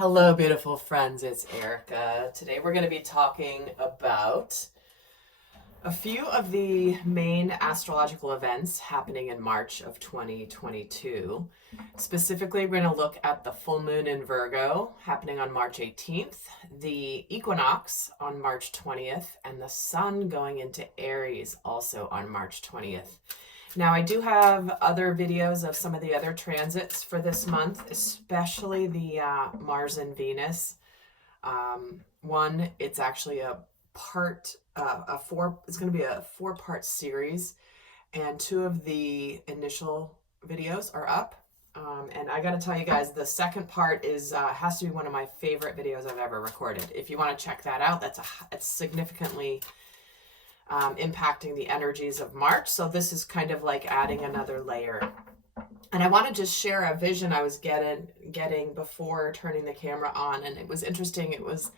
Hello, beautiful friends. It's Erica. Today we're going to be talking about a few of the main astrological events happening in March of 2022. Specifically, we're going to look at the full moon in Virgo happening on March 18th, the equinox on March 20th, and the sun going into Aries also on March 20th. Now, I do have other videos of some of the other transits for this month, especially the Mars and Venus. One, it's actually it's going to be a 4-part series, and 2 of the initial videos are up. And I got to tell you guys, the second part has to be one of my favorite videos I've ever recorded. If you want to check that out, it's significantly impacting the energies of March. So this is kind of like adding another layer. And I want to just share a vision I was getting before turning the camera on, and it was interesting. It was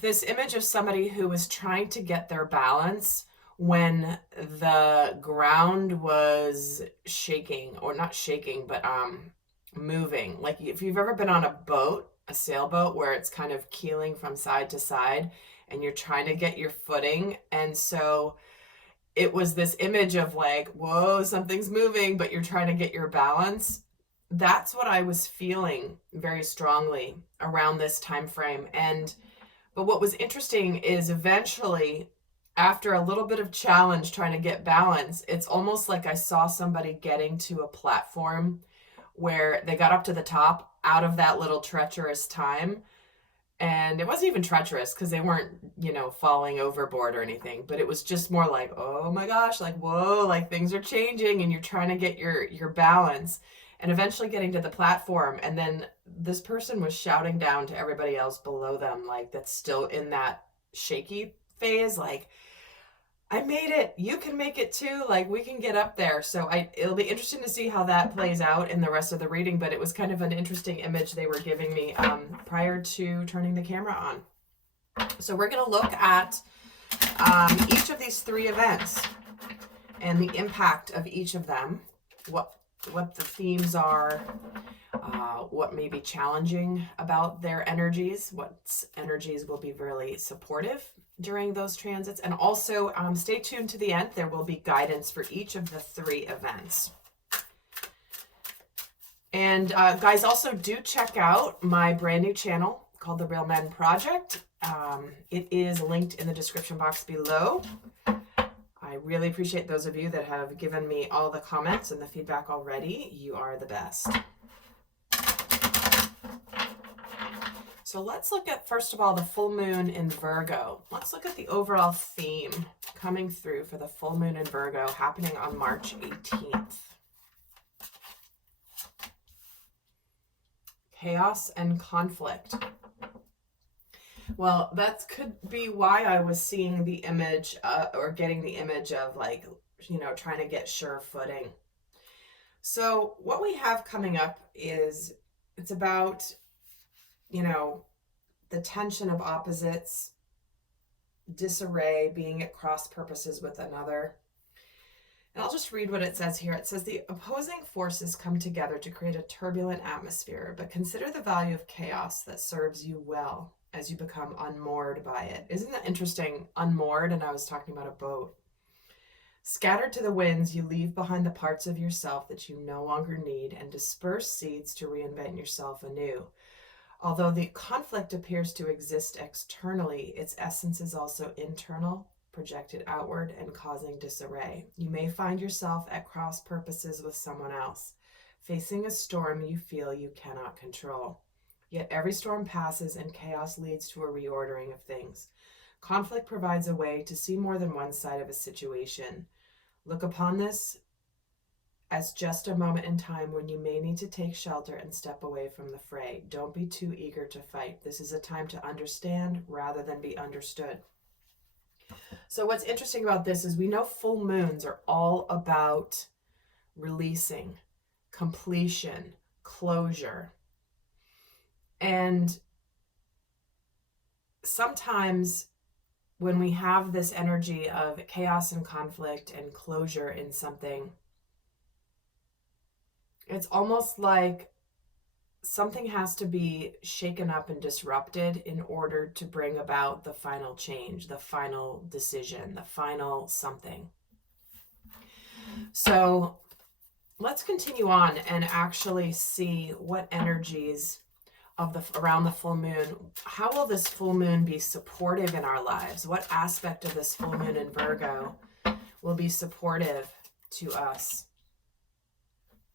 this image of somebody who was trying to get their balance when the ground was shaking, or not shaking, but moving. Like if you've ever been on a boat, a sailboat, where it's kind of keeling from side to side and you're trying to get your footing. And so it was this image of like, whoa, something's moving, but you're trying to get your balance. That's what I was feeling very strongly around this time frame. But what was interesting is eventually, after a little bit of challenge trying to get balance, it's almost like I saw somebody getting to a platform where they got up to the top out of that little treacherous time. And it wasn't even treacherous because they weren't, falling overboard or anything, but it was just more like, oh my gosh, like, whoa, like things are changing and you're trying to get your balance, and eventually getting to the platform. And then this person was shouting down to everybody else below them, like, that's still in that shaky phase, like, I made it. You can make it too. Like, we can get up there. So it'll be interesting to see how that plays out in the rest of the reading, but it was kind of an interesting image they were giving me prior to turning the camera on. So we're going to look at each of these 3 events and the impact of each of them, what the themes are, what may be challenging about their energies, what energies will be really supportive during those transits, and also stay tuned to the end. There will be guidance for each of the 3 events. And guys, also do check out my brand new channel called the Real Men Project. It is linked in the description box below. I really appreciate those of you that have given me all the comments and the feedback already. You are the best. So let's look at, first of all, the full moon in Virgo. Let's look at the overall theme coming through for the full moon in Virgo happening on March 18th. Chaos and conflict. Well, that could be why I was seeing the image or getting the image of, like, trying to get sure footing. So what we have coming up is, it's about, the tension of opposites, disarray, being at cross purposes with another. And I'll just read what it says here. It says, the opposing forces come together to create a turbulent atmosphere, but consider the value of chaos that serves you well as you become unmoored by it. Isn't that interesting? Unmoored, and I was talking about a boat. Scattered to the winds, you leave behind the parts of yourself that you no longer need and disperse seeds to reinvent yourself anew. Although the conflict appears to exist externally, its essence is also internal, projected outward, and causing disarray. You may find yourself at cross purposes with someone else, facing a storm you feel you cannot control. Yet every storm passes and chaos leads to a reordering of things. Conflict provides a way to see more than one side of a situation. Look upon this as just a moment in time when you may need to take shelter and step away from the fray. Don't be too eager to fight. This is a time to understand rather than be understood. So what's interesting about this is we know full moons are all about releasing, completion, closure. And sometimes when we have this energy of chaos and conflict and closure in something, it's almost like something has to be shaken up and disrupted in order to bring about the final change, the final decision, the final something. So let's continue on and actually see what energies of the around the full moon. How will this full moon be supportive in our lives? What aspect of this full moon in Virgo will be supportive to us?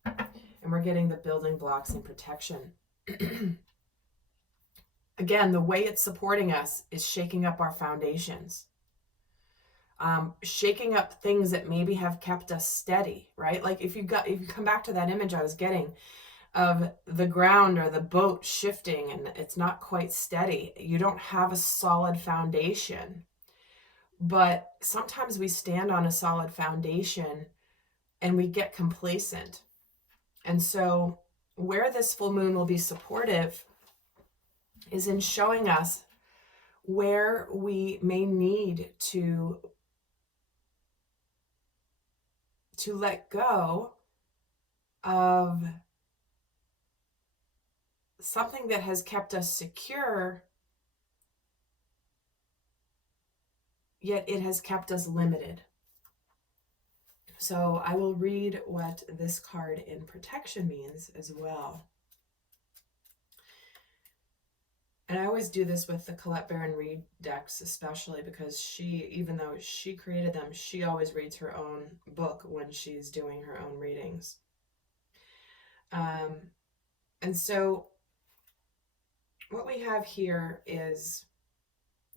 And we're getting the building blocks and protection. Again, the way it's supporting us is shaking up our foundations. Shaking up things that maybe have kept us steady, right? Like if you come back to that image I was getting of the ground or the boat shifting and it's not quite steady, you don't have a solid foundation. But sometimes we stand on a solid foundation and we get complacent. And so where this full moon will be supportive is in showing us where we may need to let go of something that has kept us secure, yet it has kept us limited. So I will read what this card in protection means as well. And I always do this with the Colette Baron Reed decks, especially because she, even though she created them, she always reads her own book when she's doing her own readings. And so what we have here is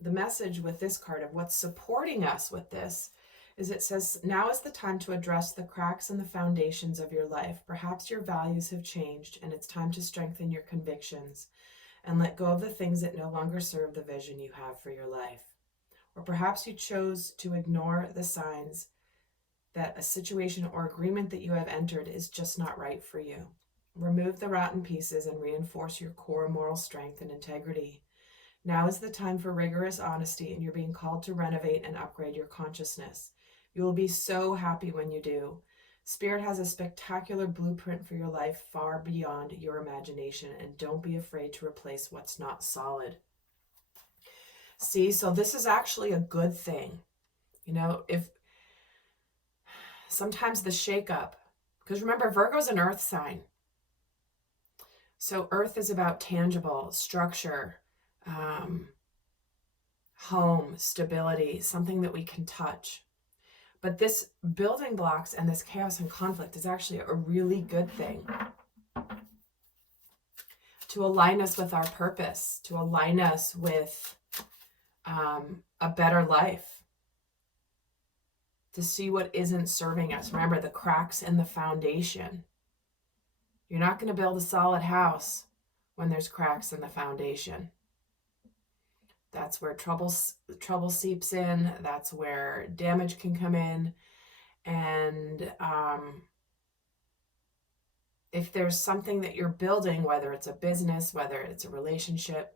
the message with this card of what's supporting us with this is it says, now is the time to address the cracks in the foundations of your life. Perhaps your values have changed and it's time to strengthen your convictions and let go of the things that no longer serve the vision you have for your life. Or perhaps you chose to ignore the signs that a situation or agreement that you have entered is just not right for you. Remove the rotten pieces and reinforce your core moral strength and integrity. Now is the time for rigorous honesty, and you're being called to renovate and upgrade your consciousness. You will be so happy when you do. Spirit has a spectacular blueprint for your life far beyond your imagination, and don't be afraid to replace what's not solid. See, so this is actually a good thing. You know, if sometimes the shakeup, because remember, Virgo's an earth sign. So earth is about tangible structure, home, stability, something that we can touch. But this building blocks and this chaos and conflict is actually a really good thing to align us with our purpose, to align us with a better life, to see what isn't serving us. Remember the cracks in the foundation. You're not going to build a solid house when there's cracks in the foundation. That's where trouble seeps in. That's where damage can come in. And if there's something that you're building, whether it's a business, whether it's a relationship,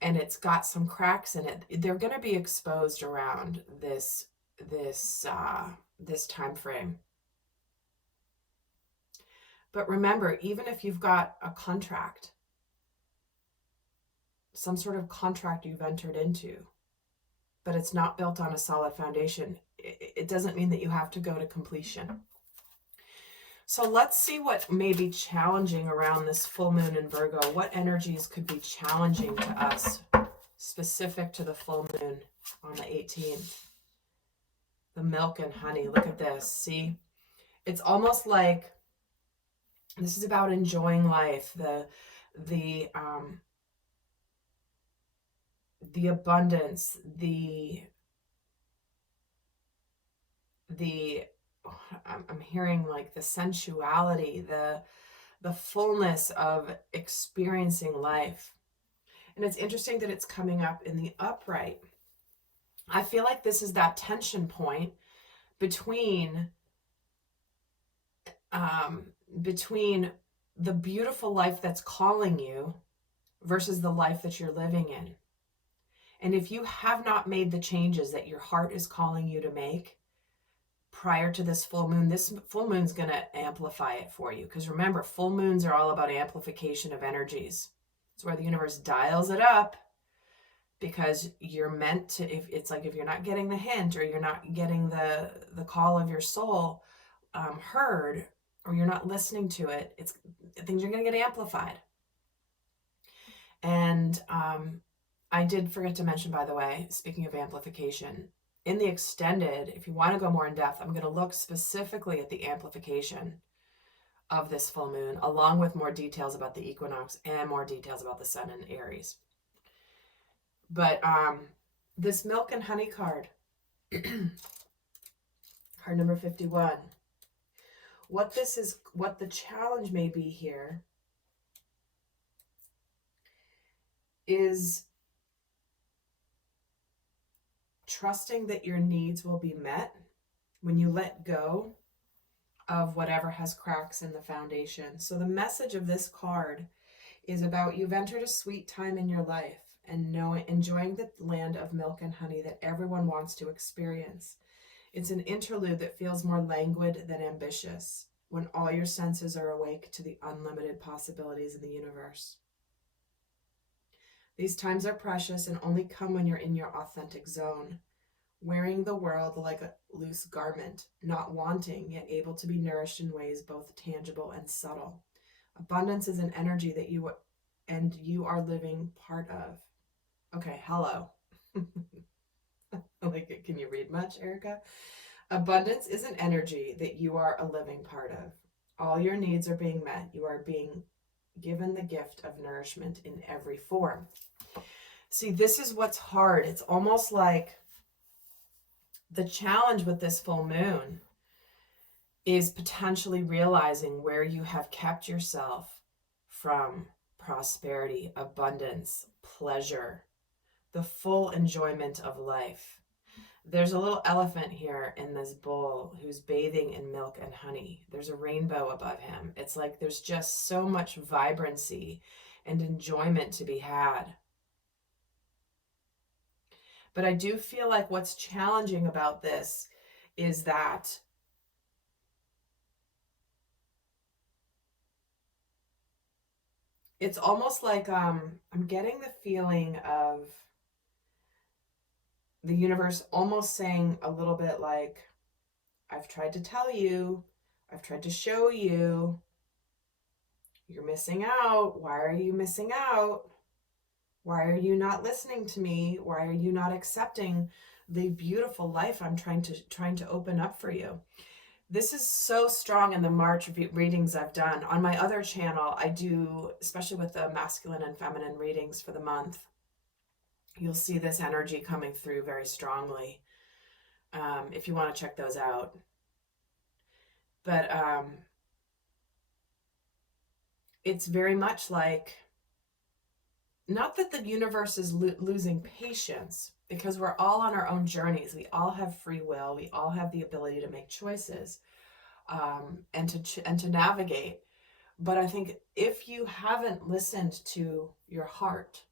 and it's got some cracks in it, they're going to be exposed around this time frame. But remember, even if you've got a contract, some sort of contract you've entered into, but it's not built on a solid foundation, it doesn't mean that you have to go to completion. So let's see what may be challenging around this full moon in Virgo. What energies could be challenging to us, specific to the full moon on the 18th? The milk and honey. Look at this. See? It's almost like this is about enjoying life, the abundance, I'm hearing like the sensuality, the fullness of experiencing life. And it's interesting that it's coming up in the upright. I feel like this is that tension point between the beautiful life that's calling you versus the life that you're living in. And if you have not made the changes that your heart is calling you to make, prior to this full moon's going to amplify it for you. Because remember, full moons are all about amplification of energies. It's where the universe dials it up, because you're meant to, if you're not getting the hint, or you're not getting the call of your soul heard, or you're not listening to it, things are going to get amplified. And I did forget to mention, by the way, speaking of amplification, in the extended, if you want to go more in depth, I'm going to look specifically at the amplification of this full moon, along with more details about the equinox and more details about the sun in Aries. But this milk and honey card, card number 51, what the challenge may be here is trusting that your needs will be met when you let go of whatever has cracks in the foundation. So the message of this card is about, you've entered a sweet time in your life and enjoying the land of milk and honey that everyone wants to experience. It's an interlude that feels more languid than ambitious, when all your senses are awake to the unlimited possibilities in the universe. These times are precious and only come when you're in your authentic zone, wearing the world like a loose garment, not wanting, yet able to be nourished in ways both tangible and subtle. Abundance is an energy that you are living part of. Okay, hello. Can you read much, Erica? Abundance is an energy that you are a living part of. All your needs are being met. You are being given the gift of nourishment in every form. See, this is what's hard. It's almost like the challenge with this full moon is potentially realizing where you have kept yourself from prosperity, abundance, pleasure, the full enjoyment of life. There's a little elephant here in this bowl who's bathing in milk and honey. There's a rainbow above him. It's like there's just so much vibrancy and enjoyment to be had. But I do feel like what's challenging about this is that it's almost like I'm getting the feeling of the universe almost saying a little bit like, I've tried to tell you, I've tried to show you, you're missing out. Why are you missing out? Why are you not listening to me? Why are you not accepting the beautiful life I'm trying to open up for you? This is so strong in the March readings I've done. On my other channel, I do, especially with the masculine and feminine readings for the month, you'll see this energy coming through very strongly, if you want to check those out. But it's very much like, not that the universe is losing patience, because we're all on our own journeys. We all have free will. We all have the ability to make choices and to navigate. But I think if you haven't listened to your heart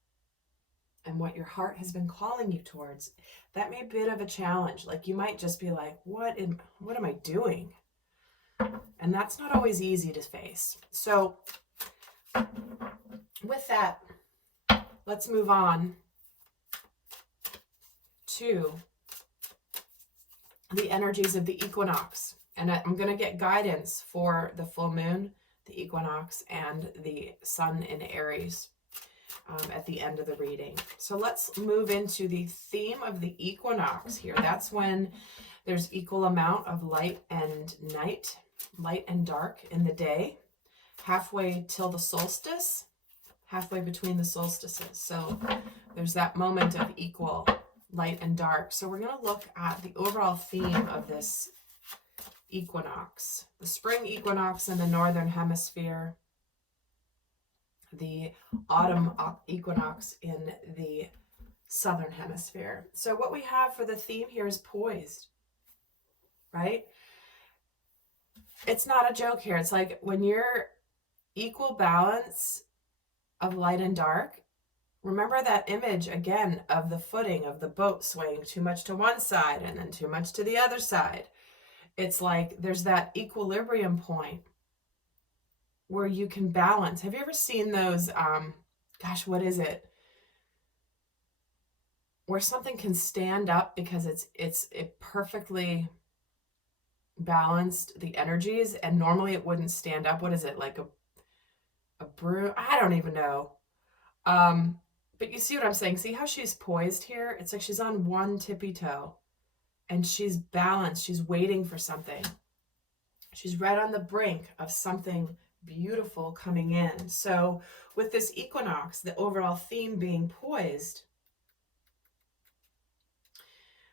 and what your heart has been calling you towards, that may be a bit of a challenge. Like, you might just be like, what am I doing? And that's not always easy to face. So with that, let's move on to the energies of the equinox. And I'm going to get guidance for the full moon, the equinox, and the sun in Aries at the end of the reading. So let's move into the theme of the equinox here. That's when there's equal amount of light and night, light and dark in the day, halfway till the solstice, halfway between the solstices. So there's that moment of equal light and dark. So we're going to look at the overall theme of this equinox, the spring equinox in the northern hemisphere, the autumn equinox in the southern hemisphere. So what we have for the theme here is poised, right? It's not a joke here. It's like when you're equal balance of light and dark, remember that image again of the footing of the boat swaying too much to one side and then too much to the other side. It's like there's that equilibrium point where you can balance. Have you ever seen those, gosh, what is it? Where something can stand up because it perfectly balanced the energies, and normally it wouldn't stand up. What is it, like a broom? I don't even know. But you see what I'm saying? See how she's poised here? It's like she's on one tippy toe and she's balanced. She's waiting for something. She's right on the brink of something beautiful coming in. So with this equinox, the overall theme being poised,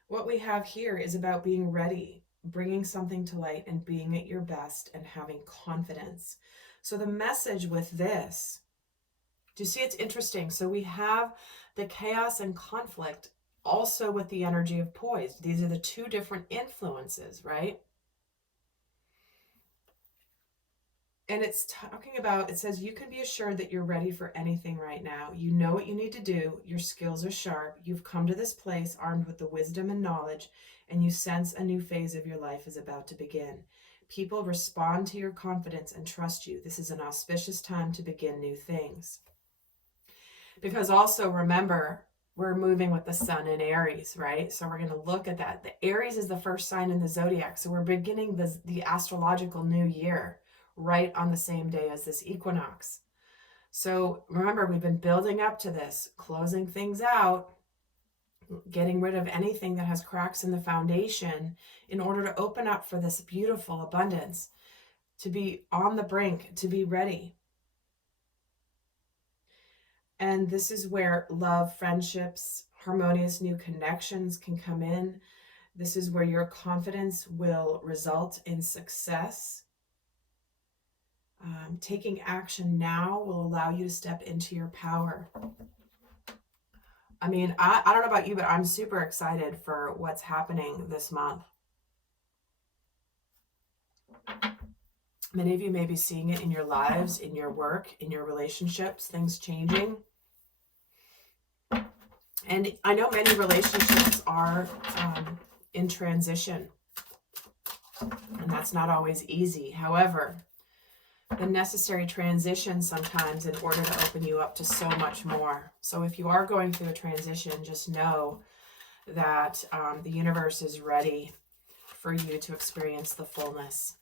what we have here is about being ready, bringing something to light and being at your best and having confidence. So the message with this, do you see it's interesting? So we have the chaos and conflict also with the energy of poised. These are the two different influences, right? And it's talking about, it says, you can be assured that you're ready for anything right now. You know what you need to do. Your skills are sharp. You've come to this place armed with the wisdom and knowledge, and you sense a new phase of your life is about to begin. People respond to your confidence and trust you. This is an auspicious time to begin new things. Because also remember, we're moving with the sun in Aries, right? So we're going to look at that. The Aries is the first sign in the zodiac. So we're beginning the astrological new year right on the same day as this equinox. So remember, we've been building up to this, closing things out, getting rid of anything that has cracks in the foundation in order to open up for this beautiful abundance, to be on the brink, to be ready. And this is where love, friendships, harmonious new connections can come in. This is where your confidence will result in success. Taking action now will allow you to step into your power. I mean, I don't know about you, but I'm super excited for what's happening this month. Many of you may be seeing it in your lives, in your work, in your relationships, things changing. And I know many relationships are in transition, and that's not always easy. However, the necessary transition sometimes in order to open you up to so much more. So if you are going through a transition, just know that the universe is ready for you to experience the fullness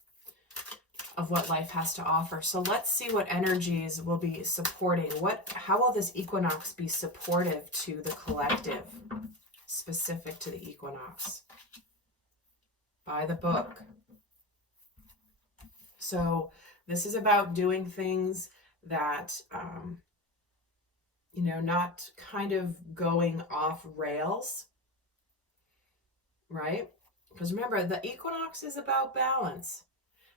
of what life has to offer. So let's see what energies will be supporting. How will this equinox be supportive to the collective, specific to the equinox? By the book. So this is about doing things that, not kind of going off rails, right? Because remember, the equinox is about balance.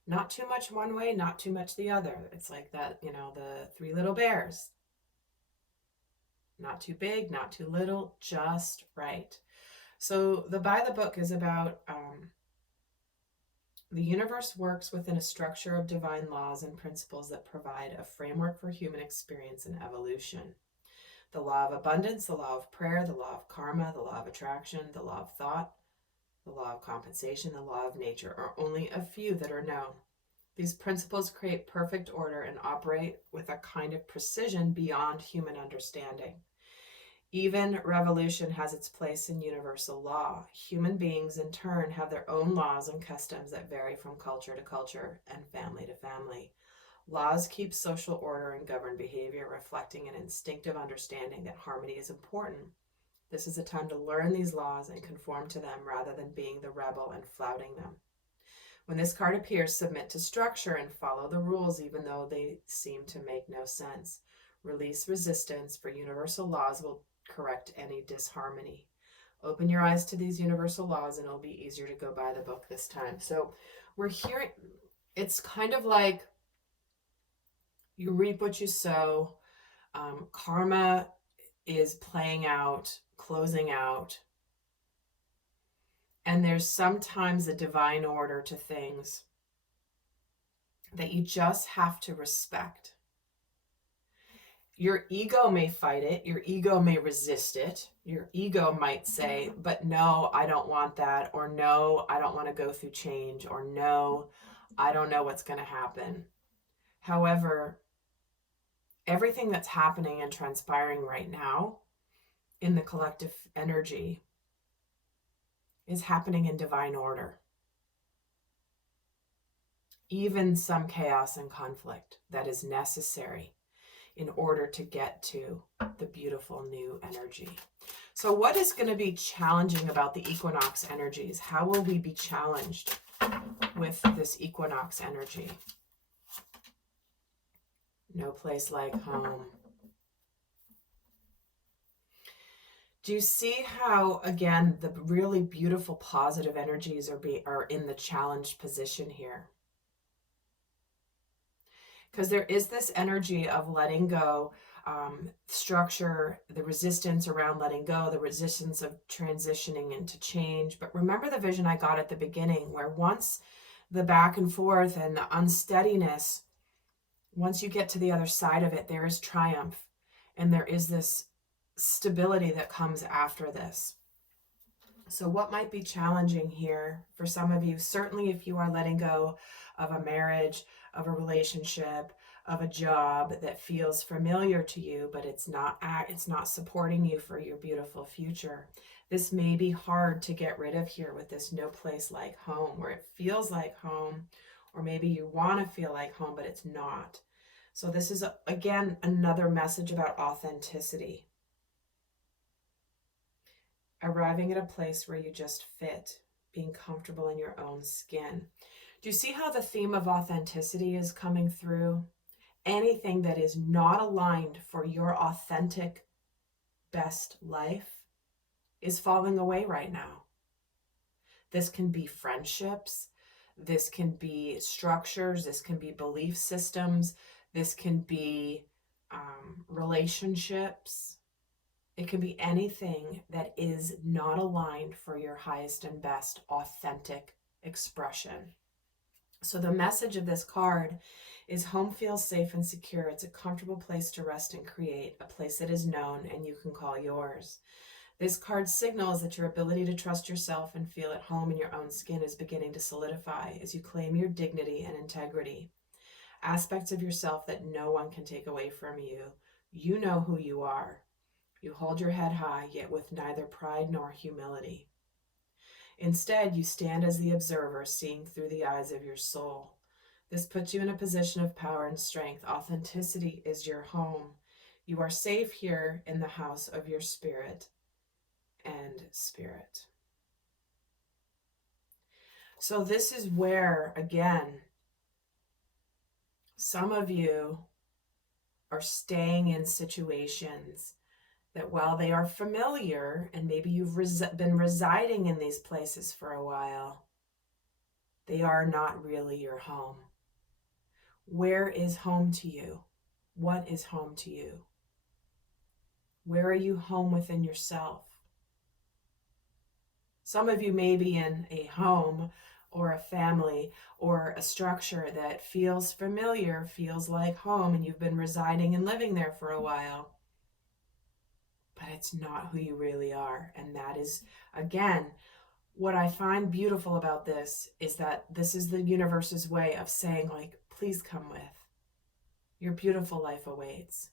Not too much one way, not too much the other. It's like that, the three little bears. Not too big, not too little, just right. So by the book is about the universe works within a structure of divine laws and principles that provide a framework for human experience and evolution. The law of abundance, the law of prayer, the law of karma, the law of attraction, the law of thought, the law of compensation, the law of nature are only a few that are known. These principles create perfect order and operate with a kind of precision beyond human understanding. Even revolution has its place in universal law. Human beings, in turn, have their own laws and customs that vary from culture to culture and family to family. Laws keep social order and govern behavior, reflecting an instinctive understanding that harmony is important. This is a time to learn these laws and conform to them rather than being the rebel and flouting them. When this card appears, submit to structure and follow the rules even though they seem to make no sense. Release resistance, for universal laws will correct any disharmony. Open your eyes to these universal laws and it'll be easier to go by the book this time. So we're hearing, it's kind of like you reap what you sow. Karma is playing out, closing out. And there's sometimes a divine order to things that you just have to respect. Your ego may fight it. Your ego may resist it. Your ego might say, but no, I don't want that. Or no, I don't want to go through change. Or no, I don't know what's going to happen. However, everything that's happening and transpiring right now in the collective energy is happening in divine order. Even some chaos and conflict that is necessary in order to get to the beautiful new energy. So what is going to be challenging about the equinox energies? How will we be challenged with this equinox energy? No place like home. Do you see how, again, the really beautiful positive energies are in the challenged position here? Because there is this energy of letting go, structure, the resistance around letting go, the resistance of transitioning into change. But remember the vision I got at the beginning, where once the back and forth and the unsteadiness, once you get to the other side of it, there is triumph. And there is this stability that comes after this. So what might be challenging here for some of you, certainly if you are letting go of a marriage, of a relationship, of a job that feels familiar to you, but it's not supporting you for your beautiful future. This may be hard to get rid of here with this no place like home, where it feels like home, or maybe you want to feel like home, but it's not. So this is, again, another message about authenticity. Arriving at a place where you just fit, being comfortable in your own skin. Do you see how the theme of authenticity is coming through? Anything that is not aligned for your authentic best life is falling away right now. This can be friendships, this can be structures, this can be belief systems, this can be relationships. It can be anything that is not aligned for your highest and best authentic expression. So the message of this card is home feels safe and secure. It's a comfortable place to rest and create, a place that is known and you can call yours. This card signals that your ability to trust yourself and feel at home in your own skin is beginning to solidify as you claim your dignity and integrity. Aspects of yourself that no one can take away from you. You know who you are. You hold your head high, yet with neither pride nor humility. Instead, you stand as the observer, seeing through the eyes of your soul. This puts you in a position of power and strength. Authenticity is your home. You are safe here in the house of your spirit and spirit. So this is where, again, some of you are staying in situations that while they are familiar, and maybe you've been residing in these places for a while, they are not really your home. Where is home to you? What is home to you? Where are you home within yourself? Some of you may be in a home or a family or a structure that feels familiar, feels like home, and you've been residing and living there for a while. But it's not who you really are. And that is, again, what I find beautiful about this is that this is the universe's way of saying, like, please come with. Your beautiful life awaits.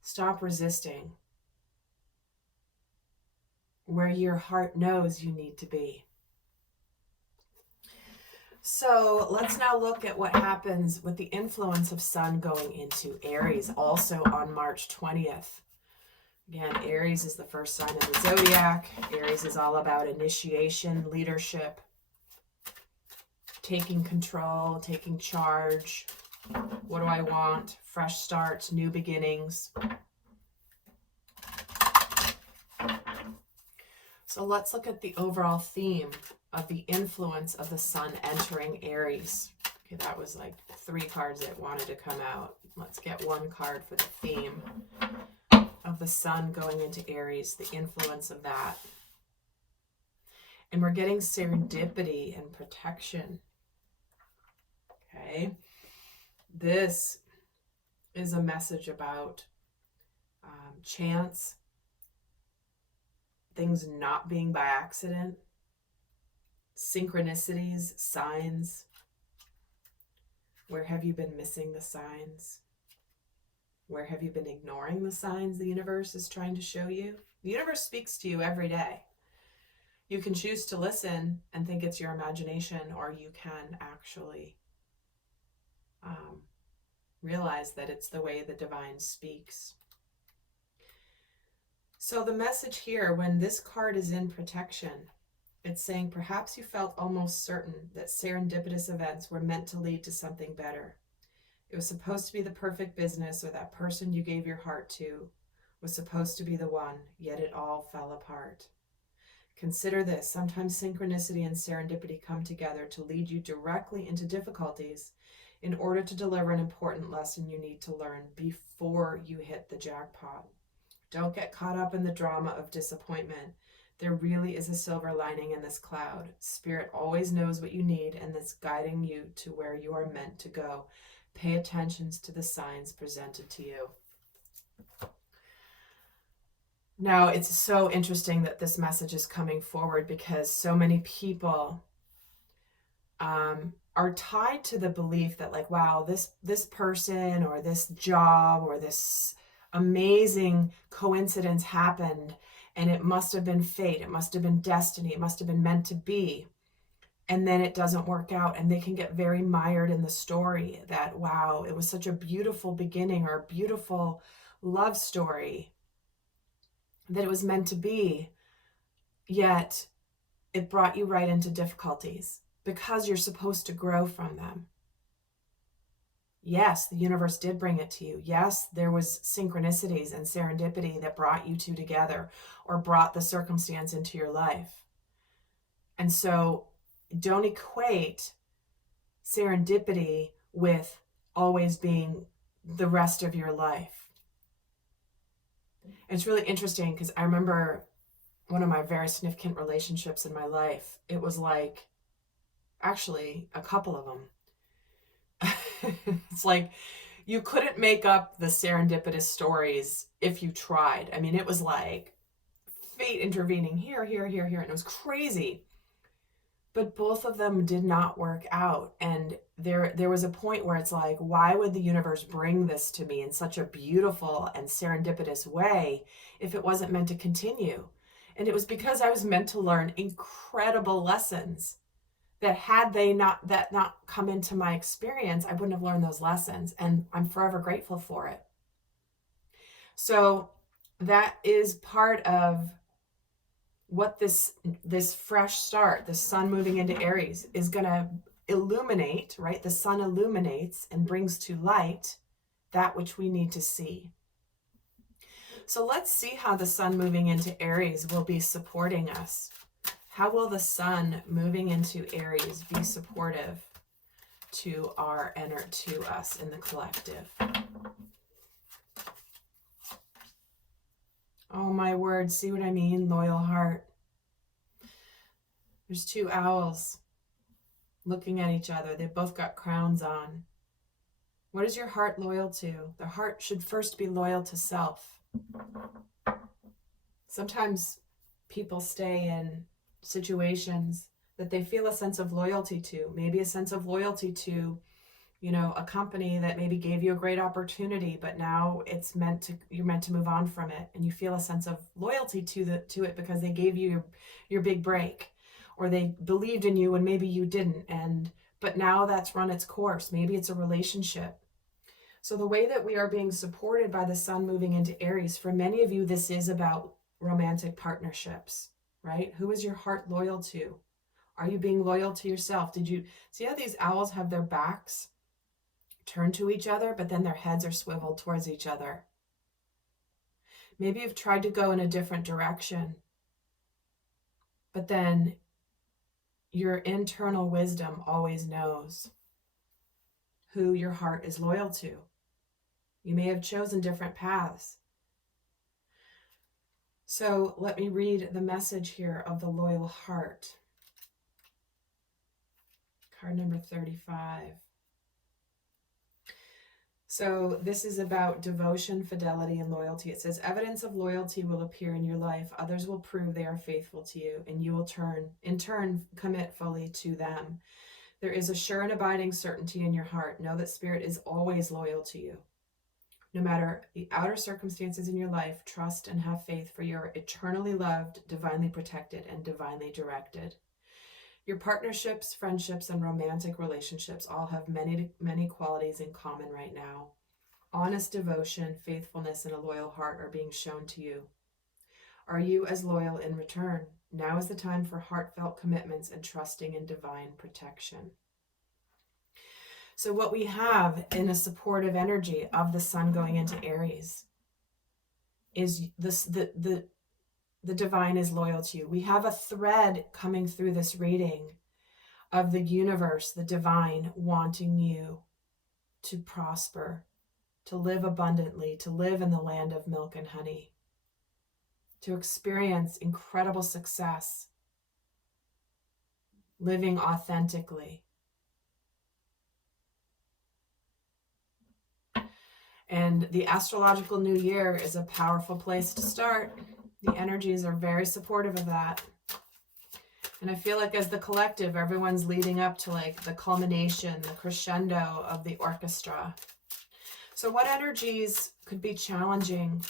Stop resisting where your heart knows you need to be. So let's now look at what happens with the influence of Sun going into Aries, also on March 20th. Again, Aries is the first sign of the zodiac. Aries is all about initiation, leadership, taking control, taking charge. What do I want? Fresh starts, new beginnings. So let's look at the overall theme of the influence of the Sun entering Aries. Okay, that was like 3 cards that wanted to come out. Let's get 1 card for the theme of the Sun going into Aries, the influence of that. And we're getting serendipity and protection. Okay. This is a message about chance, things not being by accident, synchronicities, signs. Where have you been missing the signs? Where have you been ignoring the signs the universe is trying to show you? The universe speaks to you every day. You can choose to listen and think it's your imagination, or you can actually realize that it's the way the divine speaks. So the message here, when this card is in protection, it's saying perhaps you felt almost certain that serendipitous events were meant to lead to something better. It was supposed to be the perfect business, or that person you gave your heart to was supposed to be the one, yet it all fell apart. Consider this: sometimes synchronicity and serendipity come together to lead you directly into difficulties in order to deliver an important lesson you need to learn before you hit the jackpot. Don't get caught up in the drama of disappointment. There really is a silver lining in this cloud. Spirit always knows what you need, and it's guiding you to where you are meant to go. Pay attention to the signs presented to you. Now, it's so interesting that this message is coming forward, because so many people are tied to the belief that, like, wow, this person or this job or this amazing coincidence happened, and it must have been fate, it must have been destiny, it must have been meant to be. And then it doesn't work out, and they can get very mired in the story that, wow, it was such a beautiful beginning or a beautiful love story, that it was meant to be, yet it brought you right into difficulties because you're supposed to grow from them. Yes, the universe did bring it to you. Yes, there was synchronicities and serendipity that brought you two together or brought the circumstance into your life. And so don't equate serendipity with always being the rest of your life. It's really interesting because I remember one of my very significant relationships in my life. It was like, actually, a couple of them. It's like you couldn't make up the serendipitous stories if you tried. I mean, it was like fate intervening here, here, here, here, and it was crazy. But both of them did not work out. And there was a point where it's like, why would the universe bring this to me in such a beautiful and serendipitous way if it wasn't meant to continue? And it was because I was meant to learn incredible lessons that had they not come into my experience, I wouldn't have learned those lessons. And I'm forever grateful for it. So that is part of what this fresh start, the sun moving into Aries, is going to illuminate, right? The sun illuminates and brings to light that which we need to see. So let's see how the sun moving into Aries will be supporting us. How will the sun moving into Aries be supportive to us in the collective? Oh my word, see what I mean? Loyal heart. There's two owls looking at each other. They've both got crowns on. What is your heart loyal to? The heart should first be loyal to self. Sometimes people stay in situations that they feel a sense of loyalty to. Maybe a sense of loyalty to, a company that maybe gave you a great opportunity, but now you're meant to move on from it, and you feel a sense of loyalty to it because they gave you your big break, or they believed in you when maybe you didn't, but now that's run its course. Maybe it's a relationship. So the way that we are being supported by the sun moving into Aries, for many of you, this is about romantic partnerships, right? Who is your heart loyal to? Are you being loyal to yourself? Did you see how these owls have their backs turned to each other, but then their heads are swiveled towards each other? Maybe you've tried to go in a different direction, but then your internal wisdom always knows who your heart is loyal to. You may have chosen different paths. So let me read the message here of the loyal heart. Card number 35. So this is about devotion, fidelity, and loyalty. It says, evidence of loyalty will appear in your life. Others will prove they are faithful to you, and you will in turn, commit fully to them. There is a sure and abiding certainty in your heart. Know that Spirit is always loyal to you. No matter the outer circumstances in your life, trust and have faith, for you are eternally loved, divinely protected, and divinely directed. Your partnerships, friendships, and romantic relationships all have many, many qualities in common right now. Honest devotion, faithfulness, and a loyal heart are being shown to you. Are you as loyal in return? Now is the time for heartfelt commitments and trusting in divine protection. So what we have in a supportive energy of the sun going into Aries is the divine is loyal to you. We have a thread coming through this reading of the universe, the divine, wanting you to prosper, to live abundantly, to live in the land of milk and honey, to experience incredible success, living authentically. And the astrological new year is a powerful place to start. The energies are very supportive of that. And I feel like as the collective, everyone's leading up to like the culmination, the crescendo of the orchestra. So what energies could be challenging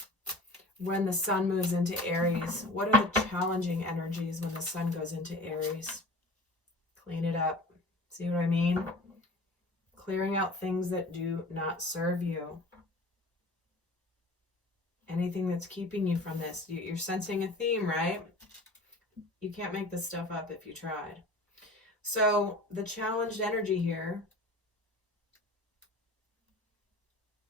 when the sun moves into Aries? What are the challenging energies when the sun goes into Aries? Clean it up. See what I mean? Clearing out things that do not serve you. Anything that's keeping you from this. You're sensing a theme, right? You can't make this stuff up if you tried. So the challenged energy here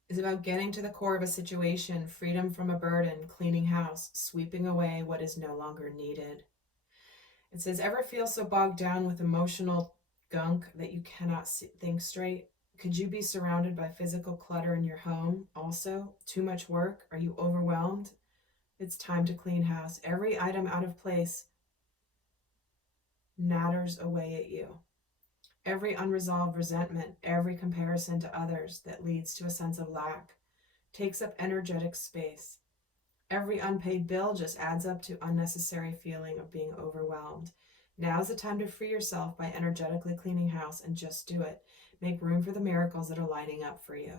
is about getting to the core of a situation, freedom from a burden, cleaning house, sweeping away what is no longer needed. It says, ever feel so bogged down with emotional gunk that you cannot think straight? Could you be surrounded by physical clutter in your home also? Too much work? Are you overwhelmed? It's time to clean house. Every item out of place natters away at you. Every unresolved resentment, every comparison to others that leads to a sense of lack takes up energetic space. Every unpaid bill just adds up to unnecessary feeling of being overwhelmed. Now's the time to free yourself by energetically cleaning house, and just do it. Make room for the miracles that are lining up for you.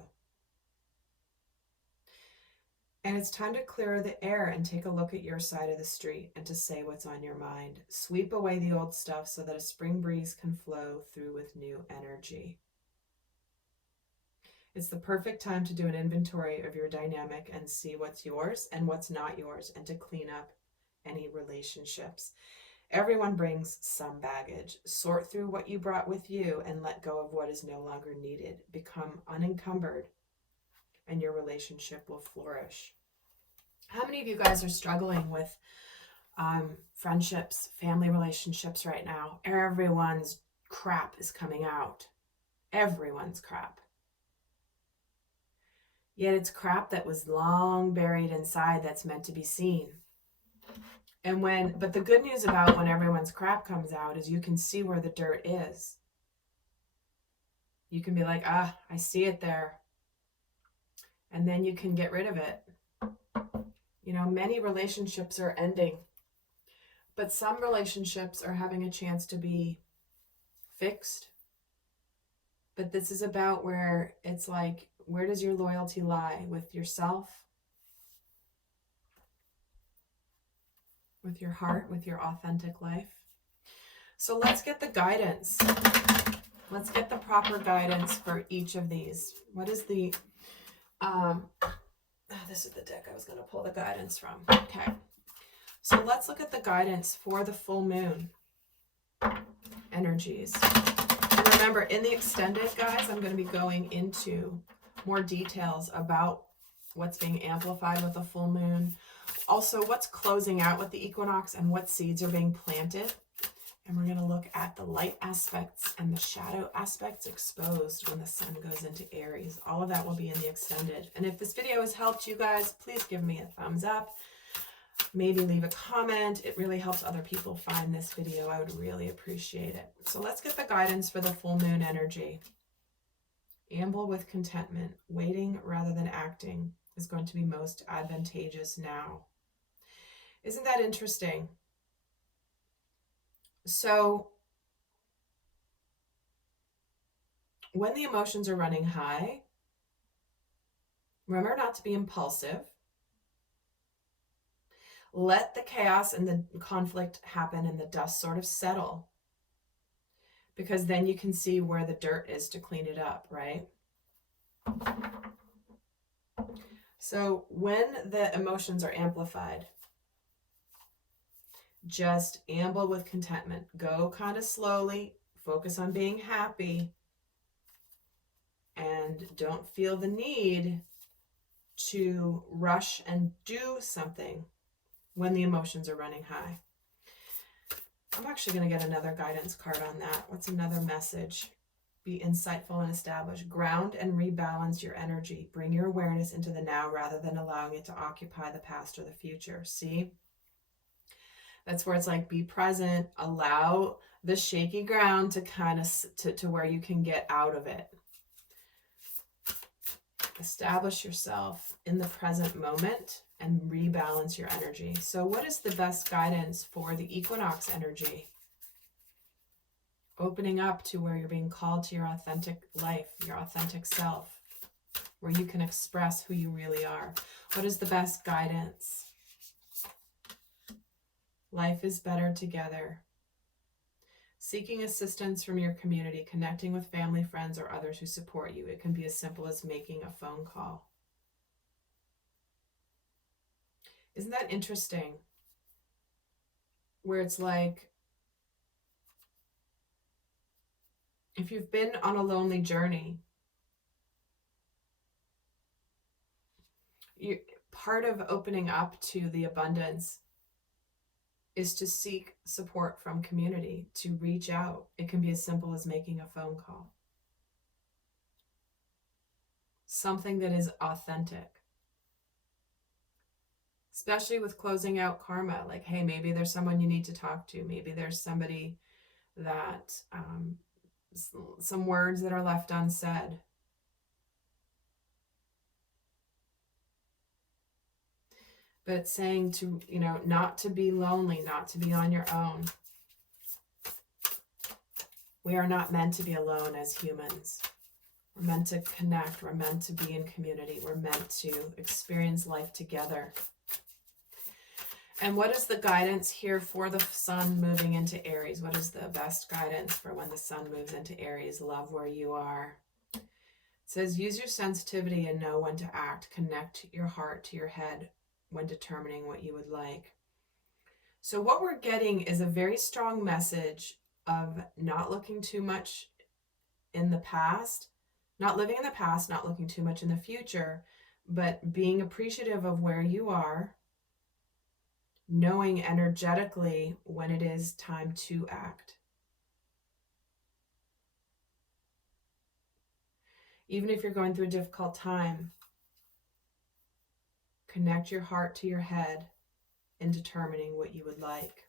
And it's time to clear the air and take a look at your side of the street and to say what's on your mind. Sweep away the old stuff so that a spring breeze can flow through with new energy. It's the perfect time to do an inventory of your dynamic and see what's yours and what's not yours, and to clean up any relationships. Everyone brings some baggage. Sort through what you brought with you and let go of what is no longer needed. Become unencumbered, and your relationship will flourish. How many of you guys are struggling with friendships, family relationships right now? Everyone's crap is coming out. Everyone's crap. Yet it's crap that was long buried inside that's meant to be seen. But the good news about when everyone's crap comes out is you can see where the dirt is. You can be like, I see it there. And then you can get rid of it. You know, many relationships are ending, but some relationships are having a chance to be fixed. But this is about where it's like, where does your loyalty lie? With yourself? With your heart? With your authentic life? So let's get the guidance. Let's get the proper guidance for each of these. What is the... this is the deck I was going to pull the guidance from. Okay. So let's look at the guidance for the full moon energies. And remember, in the extended, guys, I'm going to be going into more details about what's being amplified with the full moon. Also, what's closing out with the equinox and what seeds are being planted. And we're going to look at the light aspects and the shadow aspects exposed when the sun goes into Aries. All of that will be in the extended. And if this video has helped you guys, please give me a thumbs up. Maybe leave a comment. It really helps other people find this video. I would really appreciate it. So let's get the guidance for the full moon energy. Amble with contentment. Waiting rather than acting is going to be most advantageous now. Isn't that interesting? So when the emotions are running high, remember not to be impulsive. Let the chaos and the conflict happen and the dust sort of settle, because then you can see where the dirt is to clean it up, right? So when the emotions are amplified, just amble with contentment. Go kind of slowly, focus on being happy, and don't feel the need to rush and do something when the emotions are running high. I'm actually going to get another guidance card on that. What's another message? Be insightful and established. Ground and rebalance your energy. Bring your awareness into the now rather than allowing it to occupy the past or the future. See? That's where it's like, be present, allow the shaky ground to kind of, to where you can get out of it. Establish yourself in the present moment and rebalance your energy. So what is the best guidance for the equinox energy? Opening up to where you're being called to your authentic life, your authentic self, where you can express who you really are. What is the best guidance? Life is better together. Seeking assistance from your community, connecting with family, friends, or others who support you. It can be as simple as making a phone call. Isn't that interesting? Where it's like, if you've been on a lonely journey, part of opening up to the abundance is to seek support from community, to reach out. It can be as simple as making a phone call. Something that is authentic. Especially with closing out karma. Like, hey, maybe there's someone you need to talk to. Maybe there's somebody that, some words that are left unsaid. But it's saying to, not to be lonely, not to be on your own. We are not meant to be alone as humans. We're meant to connect. We're meant to be in community. We're meant to experience life together. And what is the guidance here for the sun moving into Aries? What is the best guidance for when the sun moves into Aries? Love where you are. It says, use your sensitivity and know when to act. Connect your heart to your head when determining what you would like. So what we're getting is a very strong message of not looking too much in the past, not living in the past, not looking too much in the future, but being appreciative of where you are, knowing energetically when it is time to act. Even if you're going through a difficult time, connect your heart to your head in determining what you would like.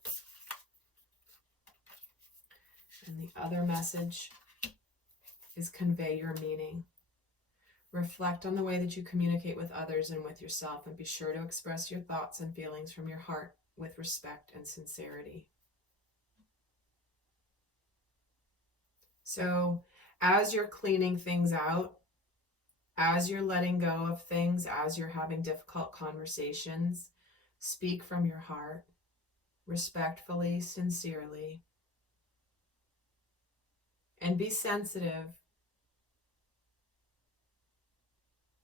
And the other message is convey your meaning. Reflect on the way that you communicate with others and with yourself, and be sure to express your thoughts and feelings from your heart with respect and sincerity. So as you're cleaning things out, as you're letting go of things, as you're having difficult conversations, speak from your heart, respectfully, sincerely, and be sensitive.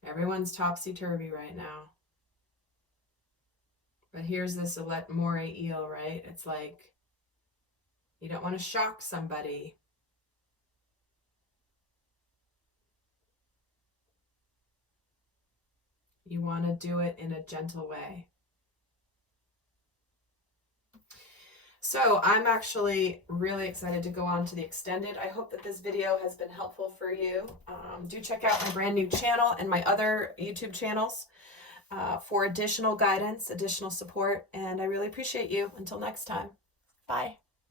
Everyone's topsy-turvy right now. But here's this R.E.A.L, right? It's like, you don't want to shock somebody. You want to do it in a gentle way. So I'm actually really excited to go on to the extended. I hope that this video has been helpful for you. Do check out my brand new channel and my other YouTube channels for additional guidance, additional support, and I really appreciate you. Until next time, bye.